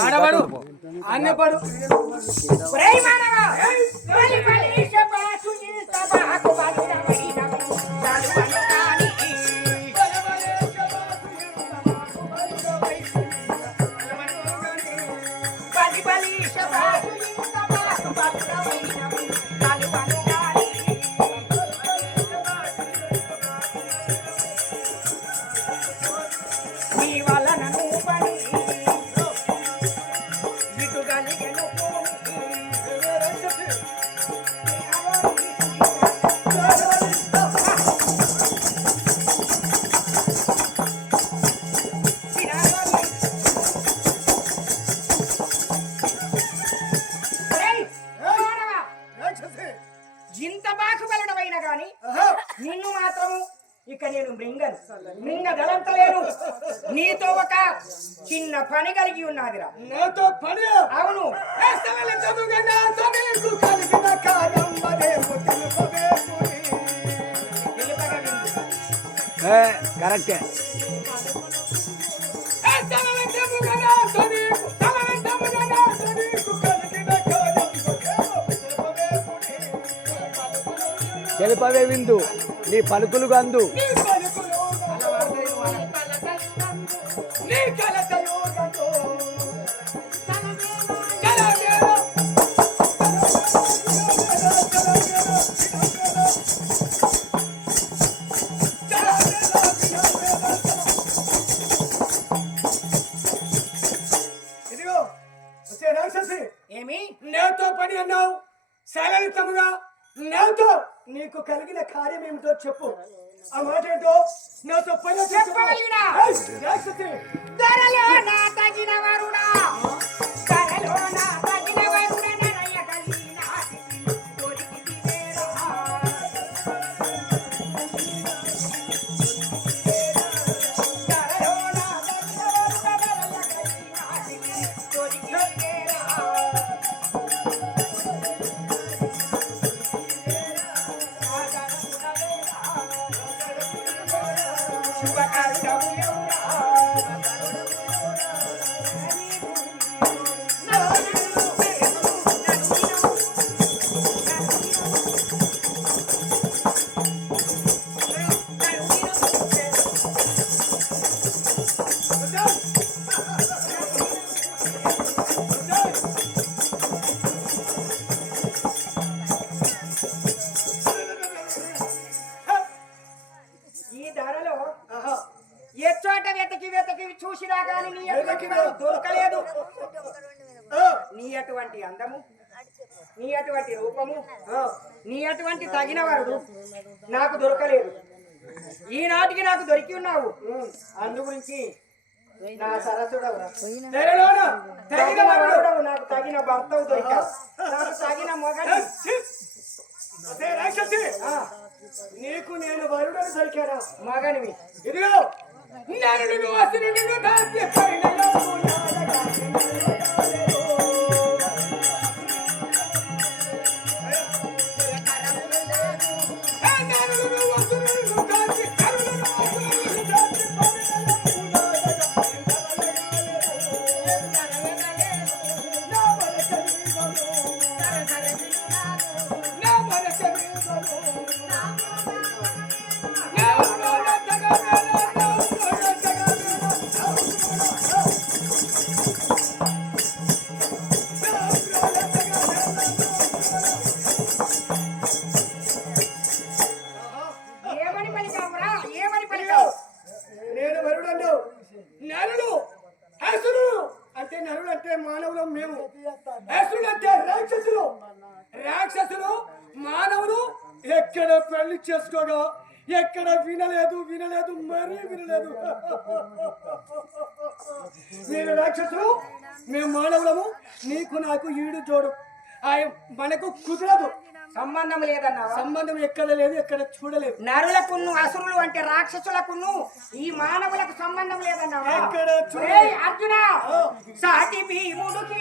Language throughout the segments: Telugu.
ఆడవాడు అన్నపడు దళంతలేను నీతో ఒక చిన్న పని కలిగి ఉన్నదిరా. నాతో పని? అవును. కరెక్టే. తెలుపవే విందు. నీ పలుకులు గందు. నీ ఏమి? నేతో పని అన్నావు? సరళితముగా నాతో నీకు కలిగిన కార్యం ఏమిటో చెప్పు. ఆ మాట ఏంటో నాతో పని. చెప్పగలిగినా? చూసినా గాని నీ దొరకలేదు. నీ అటువంటి అందము నీ అటువంటి రూపము. నీ అటువంటి తగిన వాడు నాకు దొరకలేదు. ఈనాటికి నాకు దొరికి ఉన్నావు. అందు గురించి నా సరసుడవురా ధరలోన తగిన. వాడుడవు నాకు తగిన భర్తవు దొరికావు. నాకు తగిన మొగడి. నీకు నేను వరుడని దొరికానా? మగనివి. ఇదిగో! నరుడు అసురుడును నాట్య పైనలో పెళ్ళి చేసుకోగా ఎక్కడ వినలేదు వినలేదు మరీ వినలేదు. మీరు రాక్షసులు మేము మానవులము నీకు నాకు ఈడు జోడు. ఆయన మనకు కుదరదు. సంబంధం లేదన్నావా? సంబంధం ఎక్కడ లేదు ఎక్కడ చూడలేదు. నరులకును అసురులు అంటే రాక్షసులకును ఈ మానవులకు సంబంధం లేదన్నావా? ఎక్కడ చూడ- అర్జున సాటి భీముడికి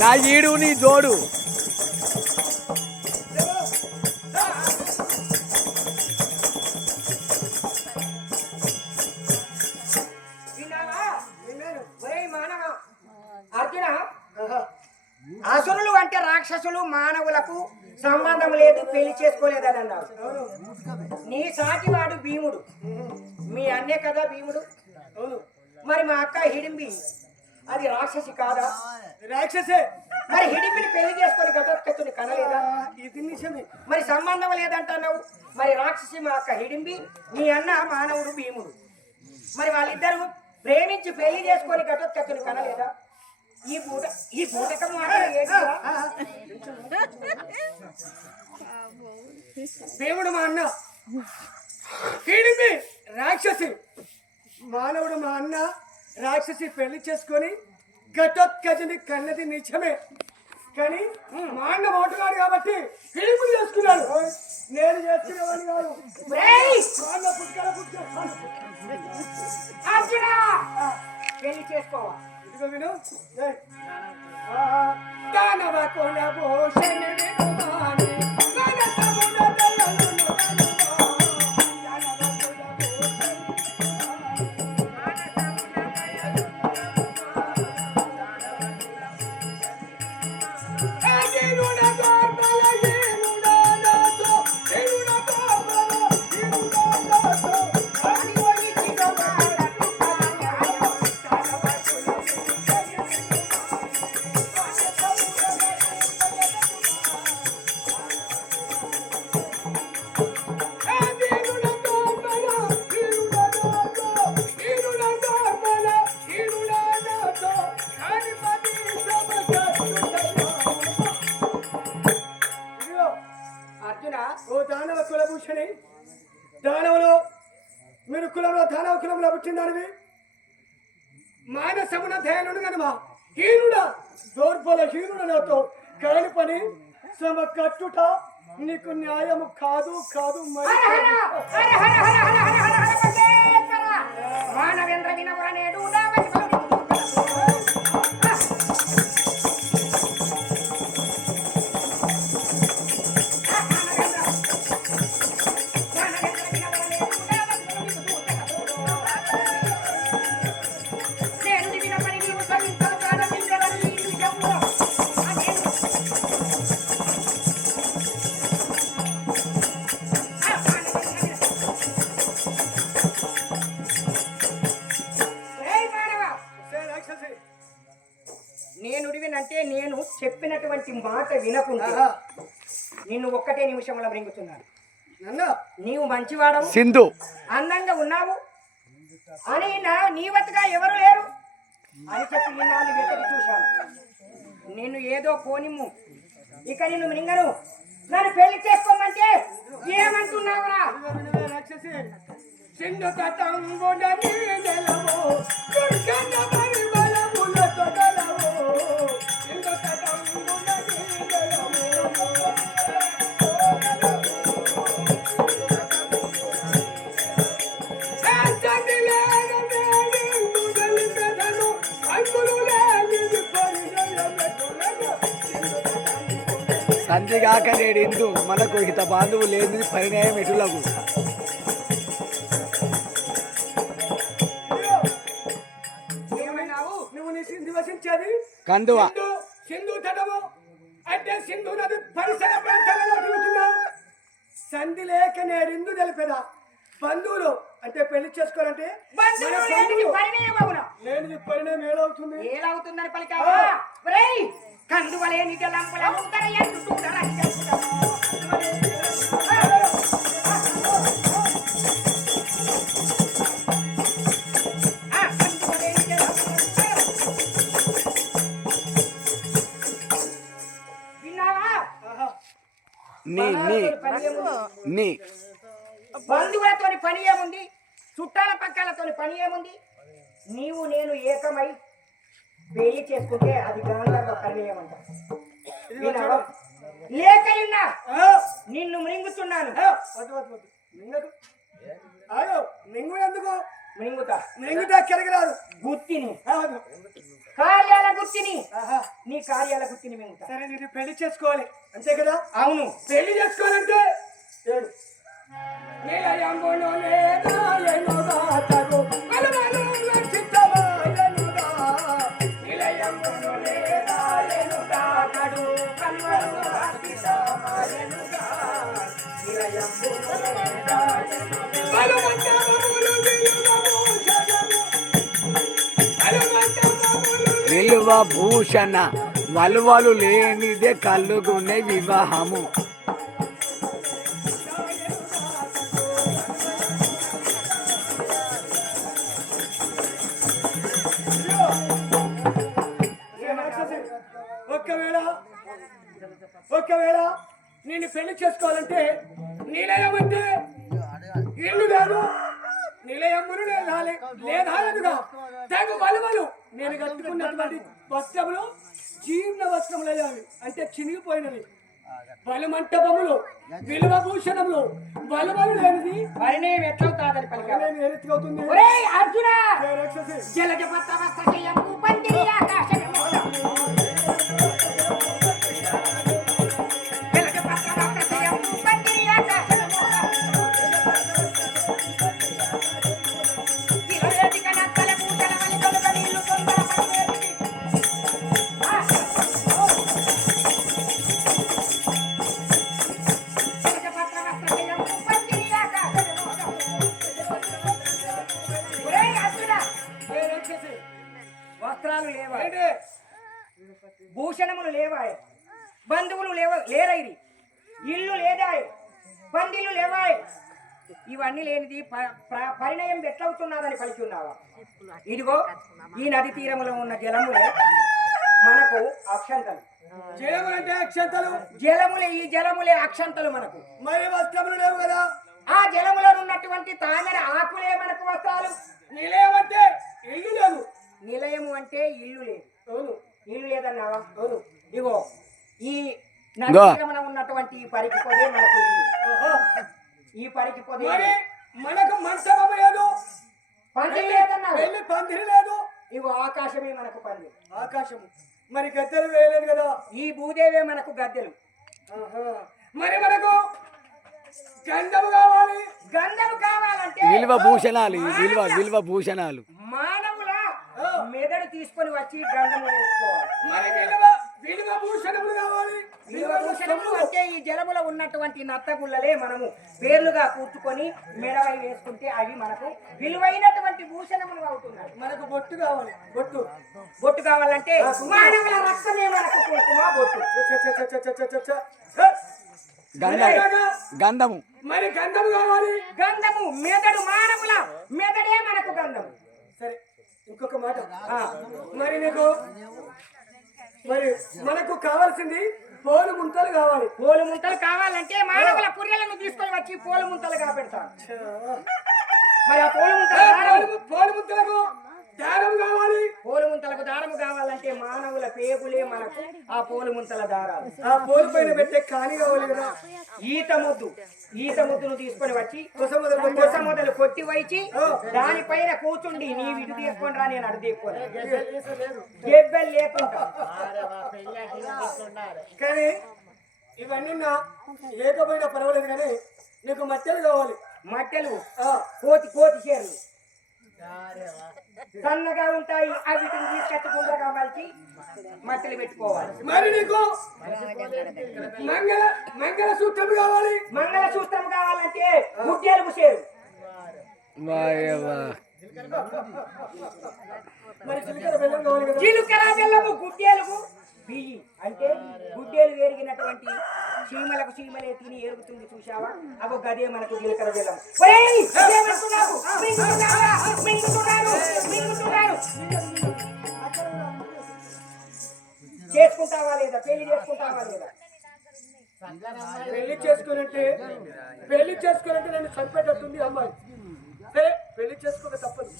నా ఈడు నీ జోడు. విన్నావా? విన్నాను. ఒరేయ్ మానవ. అర్జున. అసురులు అంటే రాక్షసులు మానవులకు సంబంధం లేదు పెళ్ళి చేసుకోలేదని అవును. నీ సాటివాడు భీముడు. మీ అన్నే కదా భీముడు. మరి మా అక్క హిడింబి. అది రాక్షసి కాదా? రాక్షసే. మరి హిడింబిని పెళ్ళి చేసుకొని ఘటోత్కచుని కనలేదా? ఇది నిజమే. మరి సంబంధం లేదంటున్నావు? మరి రాక్షసి మా అక్క హిడింబి మీ అన్న మానవుడు భీముడు. మరి వాళ్ళిద్దరూ ప్రేమించి పెళ్ళి చేసుకొని ఘటోత్కచుని కనలేదా? ఈ పూట ఈ పూటకం? దేవుడు మా అన్న. కీడింది రాక్షసి. మానవుడు మా అన్న. రాక్షసి పెళ్ళి చేసుకొని ఘటోత్కజని కన్నది నిజమే కానీ మా అన్న మోటుగాడు కాబట్టి పిలుపు చేసుకున్నాడు. నేను చేసుకునేవాడిని కాదు! మా అన్న! పెళ్ళి చేసుకోవా? ఇదిగో విను. ఏయ్. ఆ, దానవ కొన భూషణ కులంలో దానవ. పుట్టిందానివి మానసమున ధ్యానుడు గనమా హీనుడా దోర్బల హీనుడు నాతో కాని పని సమ కట్టుట నీకు న్యాయము కాదు కాదు మరి చెప్పినటువంటి మాట వినకుంటే ఆహా. నిన్ను ఒక్కటే నిమిషంలో బ్రింగుతున్నాను నన్న? నీవు మంచివాడవు. సింధు. అందంగా ఉన్నావు. అని నా నీవతగా ఎవరు లేరు? అని చెప్పి నిన్నాళ్ళు వెతకి చూశాను. నిన్ను ఏదో పోనిమ్ము. ఇక నిన్ను మింగను. నన్ను పెళ్ళి చేసుకోమంటే ఏమంటున్నావురా? రాక్షసి సింధు తతంబున నీడెలవో అంతేగాక నేడిందు మనకు హిత బాంధువు లేని పరిణయం ఎటులకు కందువ. సింధు తటము అంటే సింధు నది పరిసర ప్రాంతాలలో సంధి లేక నేడిందు తెలిపేదా. బంధువులు అంటే పెళ్ళి చేసుకోవాలంటే లేనిది పరిణయం ఏడవుతుంది ఏడవుతుందని పలికా కందువలే నిజ లంపల ముందర ఎందుకుంటార విన్నావా నీ నీ పని ఏముంది నీ. బంధువులతోని పని ఏముంది? చుట్టాల పక్కలతో పని ఏముంది? నీవు నేను ఏకమై పెళ్ళి చేసుకుంటే అది గాంధర్వ పరిణయమంట విన్నావా? లేకయున్నా ఆ, నిన్ను మృంగుతున్నాను. మింగకు. ఆయ్. మింగుతా. మింగితే కెరగరాదు గుత్తిని. అవును. కార్యాల గుత్తిని. ఆహా. నీ కార్యాల గుత్తిని మింగుతా. సరే నేను పెళ్ళి చేసుకోవాలి. అంతే కదా? అవును. పెళ్ళి చేసుకోవాలంటే విలువ భూషణ వలువలు లేనిదే కలుగునే వివాహము. ఒకవేళ ఒకవేళ నేను పెళ్ళి చేసుకోవాలంటే నిలయం అంటే ఇల్లు కాదు. నిలయమును లేదాలి లేదాలనుగా తగు వలువలు. నేను కట్టుకున్నటువంటి వస్త్రములు జీర్ణ వస్త్రములు అయ్యావి అంటే చినిగిపోయినవి. బలుమంటపములు విలువ భూషణములు వలువలు లేనిది పరిణయం ఎట్లవుతాదని పలికా నేను ఎరుచుకవుతుంది ఒరేయ్ అర్జున! జలజ పందిరి ఆకాశములో. లేవాయ్. బంధువులు లేవ లేరైరి. ఇల్లు లేదాయ్. పందిళ్ళు లేవాయ్. ఇవన్నీ లేనిది పరిణయం ఎట్లవుతున్నదని పలికి ఉన్నావా? ఇదిగో ఈ నది తీరములో ఉన్న జలములే మనకు అక్షంతలు. జయములంటే అక్షంతలు. జలములే ఈ జలములే అక్షంతలు మనకు. మరి వస్త్రములు లేవు కదా? ఆ జలములో ఉన్నటువంటి తామర ఆకులే మనకు వస్త్రాలు. నిలయం అంటే ఇల్లు లేదు. నిలయము అంటే ఇల్లు లేదు. అవును. ఇల్లు లేదన్నావా? అవును. ఇగో ఈ ఉన్నటువంటి ఈ పరికి పొదే మనకు. ఈ పరికి పొదే మనకు మంచము లేదు. పందిరి లేదు. ఇగో ఆకాశమే మనకు పందిరి. ఆకాశము. మరి గద్దెలు వేయలేదు కదా. ఈ భూదేవే మనకు గద్దెలు. మరి మనకు గంధము కావాలి. గంధము కావాలంటే విలువ భూషణాలు విలువ విలువ భూషణాలు. మానవుల మెదడు తీసుకొని వచ్చి గంధము వేసుకోవాలి. మరి విలువ విలువ భూషణములు కావాలి. విలువ భూషణములు అంటే ఈ జలములో ఉన్నటువంటి నత్తగుళ్ళలే మనము పేర్లుగా కూర్చుకొని మెడవై వేసుకుంటే అవి మనకు విలువైనటువంటి భూషణములు అవుతున్నాయి. మనకు బొట్టు కావాలి. బొట్టు. బొట్టు కావాలంటే మానవుల రక్తమే మనకు కుంకుమ బొట్టు. గంధము. మరి గంధము కావాలి? గంధము. మెదడు మానవుల మెదడే మనకు గంధము. సరే ఇంకొక మాట. మరి నీకు మరి మనకు కావాల్సింది పోలు ముంతలు కావాలి. పోలు ముంతలు కావాలంటే మానవుల పుర్రెలను తీసుకొని వచ్చి పోలు ముంతలుగా పెడతాను మరి ఆ పోలు ముంతల పోలు- ముద్దలకు దారం కావాలి. పోలు ముంతలకు దారము కావాలంటే మానవుల పేగులే మనకు ఆ పోలు ముంతల దారాలు. ఆ పోలు పైన పెట్టే కాని కావాలి కదా ఈత ముద్దు. ఈత ముద్దును తీసుకొని వచ్చి కొస మొదలు కొట్టే- కొస మొదలు కొట్టి వచ్చి దానిపైన కూర్చుండి నీ ఇటు తీసుకొని రా నేను అడు తీసుకొని గెబ్బెలు లేకుండా. కానీ ఇవన్నీ నా లేకపోయినా పర్వాలేదు కానీ నీకు మట్టెలు కావాలి. మట్టెలు. కోతి కోతి చీరలు. సన్నగా ఉంటాయి అవి గుండ్రగా మలిచి మట్టెలు పెట్టుకోవాలి. మరి నీకు మంగళ మంగళ సూత్రం కావాలి. మంగళ సూత్రం కావాలంటే కావాలి కదా. జీలుకర బెల్లము గుడ్డేలుగు బియ్యి. అంటే గుడ్డేలు వేరిగినటువంటి చీమలకు చీమలే తిని ఎరుగుతుంది చూశావా? అగో గదే మనకు జీలకర్ర? మింగుతున్నాను, మింగుతున్నాను. చేసుకుంటావా లేదా? పెళ్ళి చేసుకుంటావా లేదా? పెళ్ళి చేసుకునంటే పెళ్ళి చేసుకునంటే నన్ను చంపేటట్టుంది అమ్మాయి. సరే పెళ్ళి చేసుకోక తప్పదు.